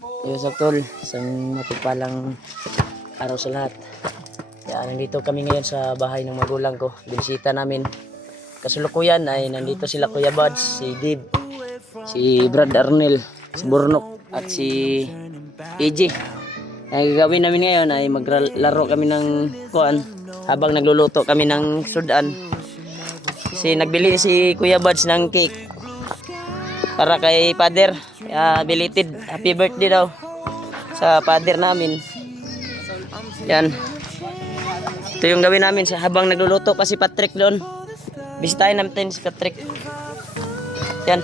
What's up tol? Isang mapagpalang araw sa lahat. Kaya nandito kami ngayon sa bahay ng magulang ko. Binisita namin. Kasulukuyan ay nandito sila Kuya Buds, si Dib, si Brad Arnel, si Burnok at si AJ. Ang gagawin namin ngayon ay maglaro kami ng kuan habang nagluluto kami ng sudan. Kasi nagbili si Kuya Buds ng cake para kay father. Belated happy birthday daw sa father namin. Yan. Ito yung gawin namin habang nagluluto pa si Patrick doon. Bisitahin natin si Patrick. Yan.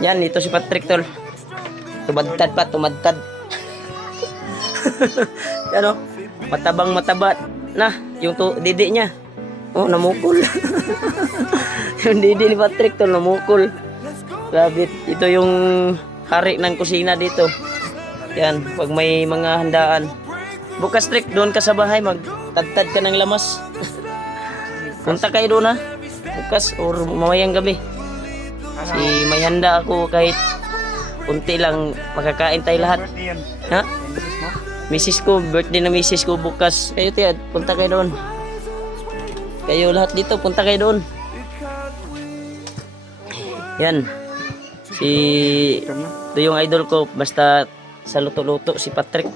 Yan, ito si Patrick tol. Tumadtad pa, tumadtad. Yan o. Matabang mataba na yung didi niya. Oh, namukol. Yung didi ni Patrick tol, namukol. Grabe, ito yung hari ng kusina dito. Yan, pag may mga handaan. Bukas Trick, doon ka sa bahay, magtadtad ka ng lamas. Punta kayo doon ha. Bukas or mamayang gabi. May handa ako kahit unti lang, makakain tayo lahat. Ha? Misis ko, birthday na misis ko bukas. Kayo tiyad, punta kayo doon. Kayo lahat dito, punta kayo doon. Yan. Ito yung idol ko, basta sa luto-luto si Patrick.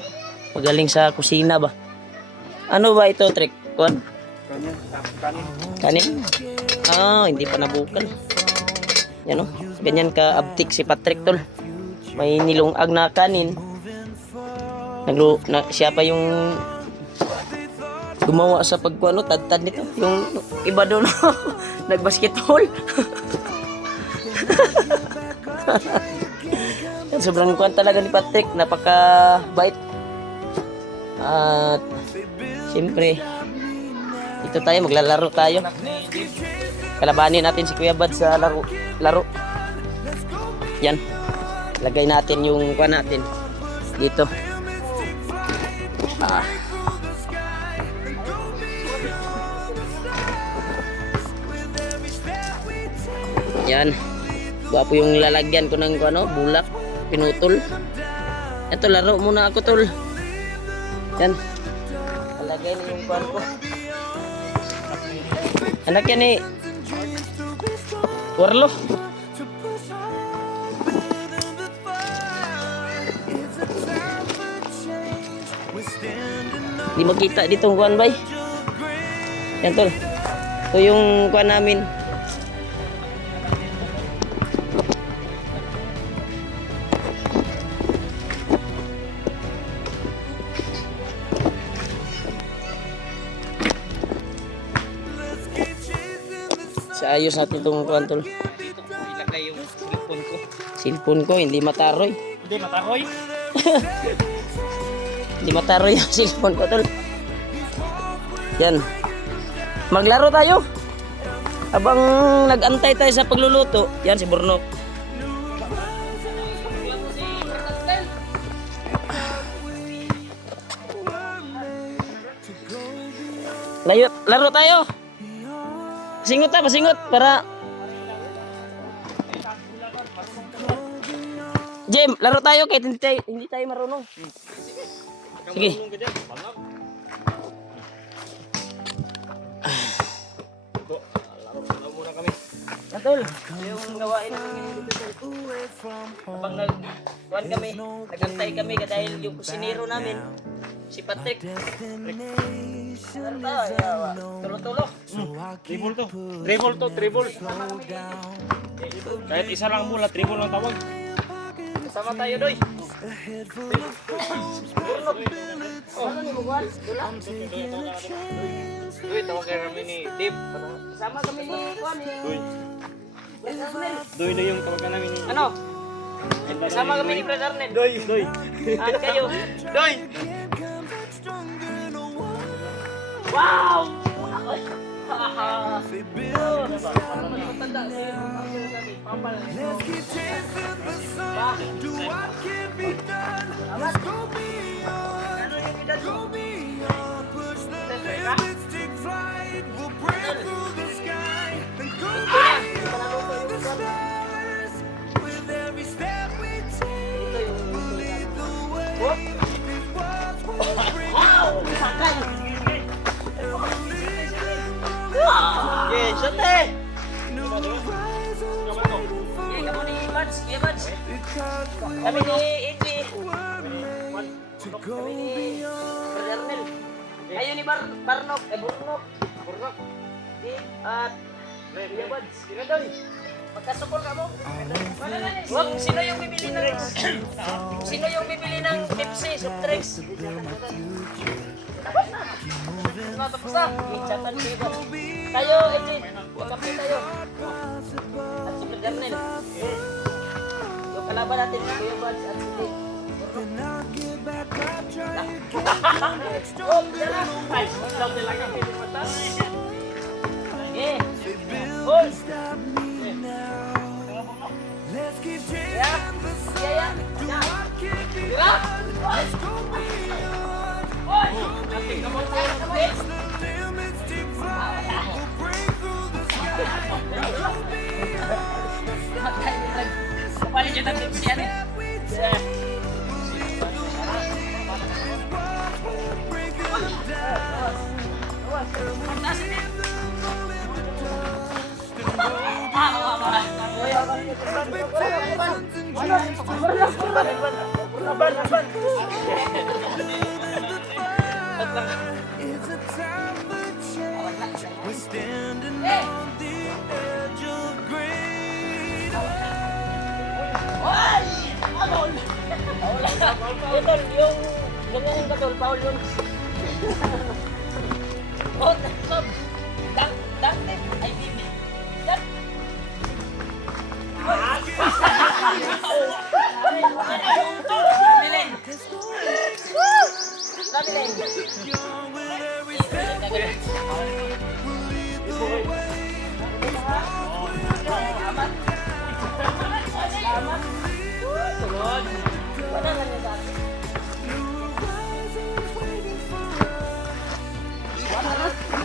Magaling sa kusina ba? Ano ba ito, Trick? Kuan? Kanin? Hindi pa nabukal. Yan o. Ganyan ka abtik si Patrick tol. May nilungag na kanin. Siya pa yung gumawa sa pagkuano, tad-tad nito. Yung iba doon nagbasketball. Sobrang kuan talaga ni Patrick, napaka-bait. At siyempre, ito tayo, maglalaro tayo. Kalabanin natin si Kuya Bad sa laro. Yan. Lagay natin yung kuan natin dito. Yan. Gwapo yung lalagyan ko ng bulak, pinutol. Ito, laro muna ako tol. Yan. Lalagay na yung kuan ko. Anak yan eh. Warlo. Di makita dito ang kuan bay. Yan tol. Ito yung kuan namin. Ayos natin itong kuwan tol. Dito ko ilagay yung cellphone ko. Cellphone ko, hindi mataroy. Hindi matakoy. Hindi mataroy yung cellphone ko tol. Yan. Maglaro tayo. Habang nag-antay tayo sa pagluluto. Yan si Burnok. Laro tayo. Pasingot pasingot para Jem, laro tayo kahit hindi tayo marunong. Sige. Laro muna kami. Natol, yung gawain namin dito tol. Habang nagkuhan kami, nagantay kami dahil yung kusinero namin, si Patrick. Laro tayo, tulo-tulo. Dribble. Kahit isa lang mula, dribble lang tawag. Kasama tayo, Doy. Ano ni Buwan? Doy, tawag kayo kami ni Dib. Kasama kami ni Buwan. Doy na yung tawagan namin ni... Ano? Kasama kami ni Brad Arnel. Doy. Ano kayo? Doy! Wow! Okay, sate! Okay, kamu ni Buds, Kuya Buds. Kami ni Indy. Kami ni Bernel. Kayo ni Barnok, Burnok. Di, at Kuya Buds. Magkasupol ka mo? Wag, sino yung bibili ng Pepsi, soft drinks? Tapos na. Chatan si Buds. Tayo, Indy. Kape tayo. At si Bernel. Yung kalaban natin, Kuya Buds at si Dick. Oh, tara! Ay, lang nila ka pinipatas. Okay. Hold! Yeah. Yeah. Tira! Hold! Ating naman tayo. Kapalin dyan ang tips yan eh. We're standing on the edge of great. Tol, yung ganyan yung katol, Paul yun. Oh, stop. Dang tip. Ay, bibi. Yan. Rabilin. Rabilin. With every step we take, we'll lead the way. Amat. Amat. Tulod. Wala na niya sa akin.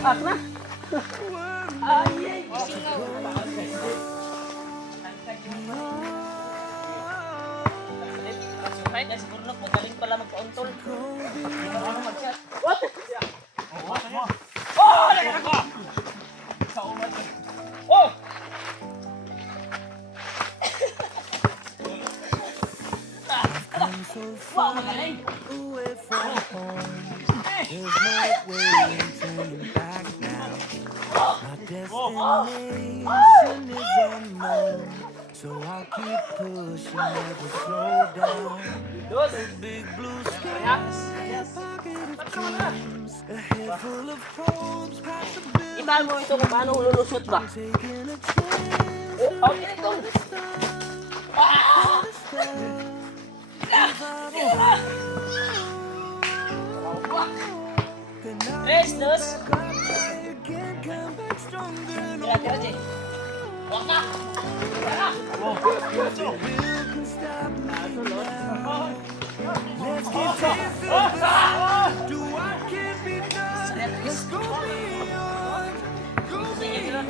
Ak na. Ay, singaw. Kahit na siguro na, magaling pala magpa-untol. Ano mag-chat? What? Oh! Nagkaka ko! Sa umat. Oh! Wow, magaling! Away from home, there's no way turning back now. My destination is unknown, so I'll keep pushing, never slow down. Dos! Big blue skies, a pocket of dreams, a head full of hopes, possibilities. Ibahan mo ito kung paano lulusot ba? Taking a chance, Oh, okay ito! Ah! Tres, dos! again, come back stronger. Tira, tira, Jay! Huwag na! Tara! Can stop me now. Let's get tasting. Do what can be done. Let's go beyond. Go beyond.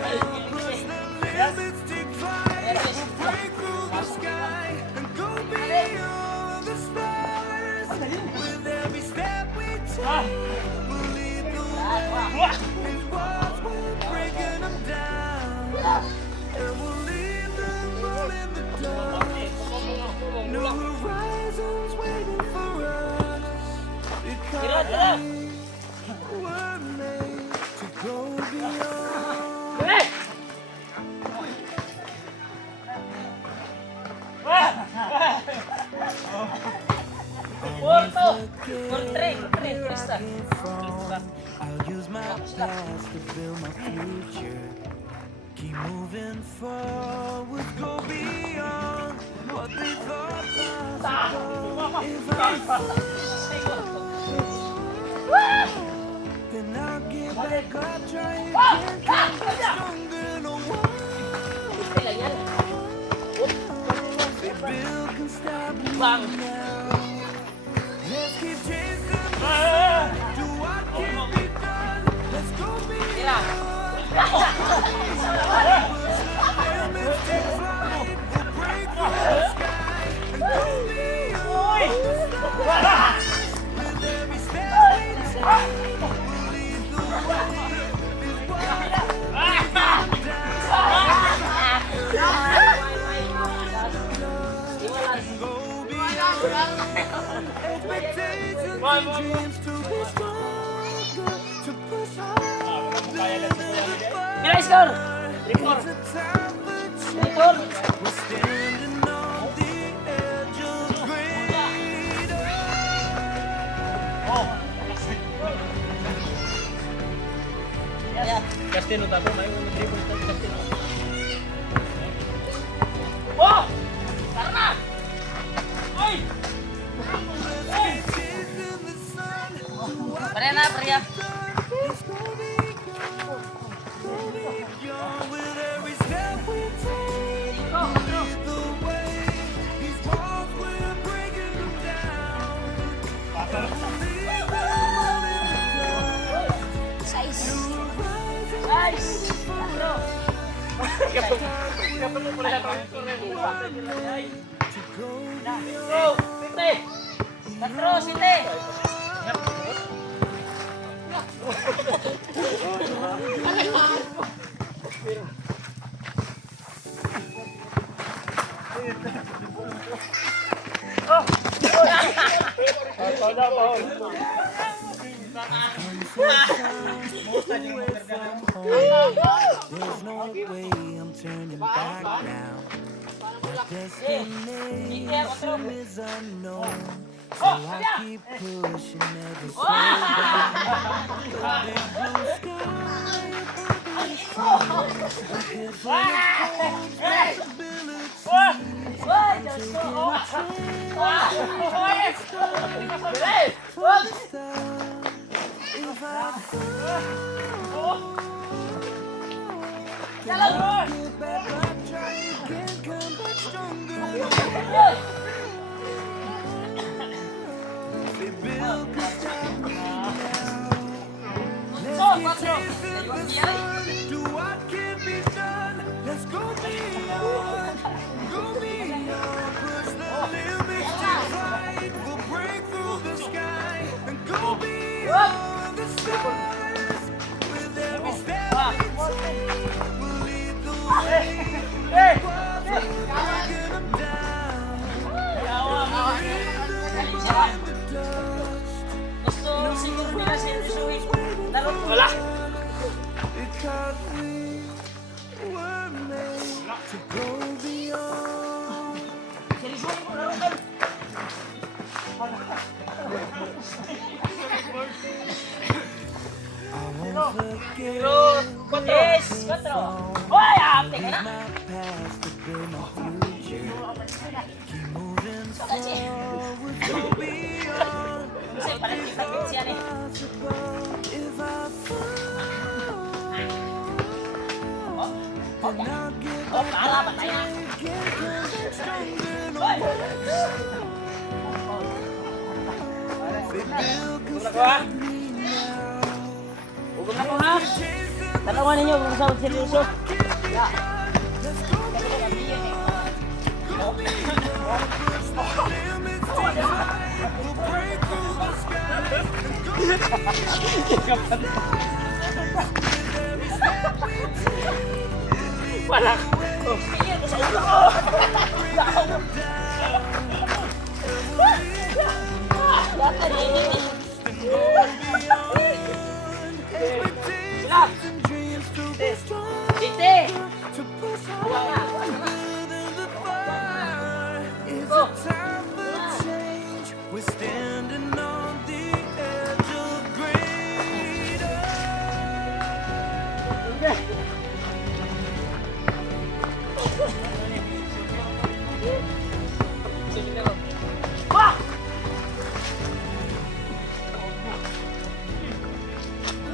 Push the limits, take flight. Break through the sky and go beyond the stars. With every step we take, we'll lead the way. These walls we're breaking them down, and we'll leave them all in the dark. No horizons waiting for us. Tira, tira! We're made to go beyond. Tira! Porto! Portre! Portre! I'll use my past to build my future. Keep moving forward, go beyond what they thought possible. If I fall, then I'll get back up, try again, come back stronger. No one Kailan yan? they build can stop me Bang! now. Let's keep chasing the sun. Do what can be done. Let's go beyond. Tira! Limits take flight. We'll break through the sky and go beyond. Expectations and dreams to be stronger, to push harder. Bila score? It's a time for change. Record. We're standing on the edge of greater. Yeah. Justin, no tapo, may ulo dribble sa Justin. Oh! Tara na! Oy! Chasing the sun to what Pare na, pare. is beyond. With every step we take, lead the way. These walls, we're breaking them down. Leave them in the dust. Size. We're rising Size. Tatlo. Kapag mo pala ito. to go Go! Sinte! Tatlo, sinte! There's no way I'm turning back now. My destination is unknown, so I keep pushing every step down. Big blue sky above the streets, ahead full of possibilities. If I fall, get back up, try again, come back stronger. They build can stop me now. Let's get chasing the sun, do what can be done. Let's go beyond, push the limits to flight. We'll break through the sky and go beyond the stars. With every step we take, we'll lead the way. Breaking them down. In the dust. Gusto siguro nila seryosohin. Laro ko. Wala. Because we were made to go beyond. Seryosohin mo, laro ka. I won't forget Yes! Quatro. Hoy! Ate ka na. my past to build my future. Keep moving forward, go beyond. Kasi palit-palit siya ni. Possible if I fall, then I'll get Oh, paala ba tayo? again, come back stronger. No Hoy! They build can Wala ko ha? stop me now. Huwag na ko ha. Dalawa ninyo kung saan seryoso. Let's go beyond, go beyond, push the limits to high. We'll break through the sky and go beyond. With every step we take, Wala. Iyan ko sa ulo ko. Data ni ini. expectations and dreams to be strong, Sinte! to push harder than the fire. It's a time for change. We're standing on the edge of greater. Wah!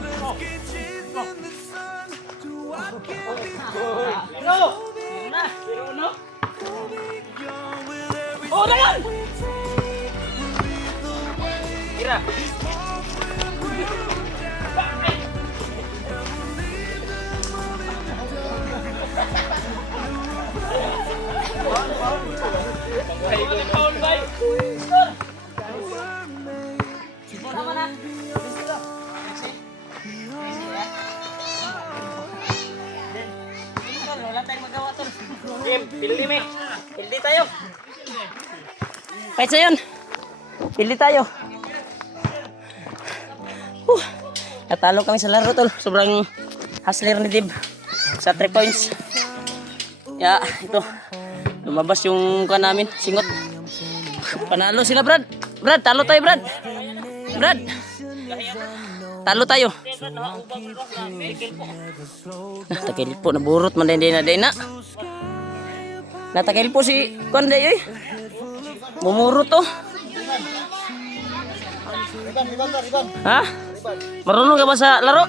Let's get chasing the sun to what can be done. Pero! Na! Pero no? Go beyond with every Oh, dayan! step we take. We'll lead the way. Tira! These walls will break them down. And we'll leave them all in the Kayo ko ni Paul Bay. Score! We're made to Score naman ha! Wala tayong magawa tol. Game, pildi me. Pildi tayo. Fight sa yun. Pili tayo. Natalo kami sa laro tol. Sobrang hustler ni Dib sa 3 points. Ya, ito. Lumabas yung kuha namin, singot. Panalo sila, Brad. Brad, talo tayo, Brad. Brad. Talo tayo. Takilpo, naburot man din na. Natakilpo si Konday, eh. Bumurot to. Ha? Marunong ka ba sa laro?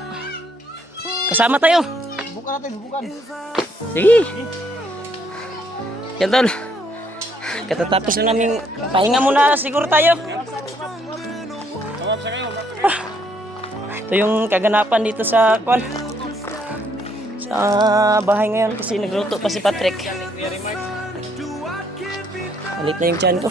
Kasama tayo. Bukan natin, bukan. Sige. Yan tol. Katatapos na namin. Pahinga muna siguro tayo. Ito yung kaganapan dito sa kwan. Sa bahay ngayon kasi nagluto pa si Patrick. Alit na yung tiyan ko.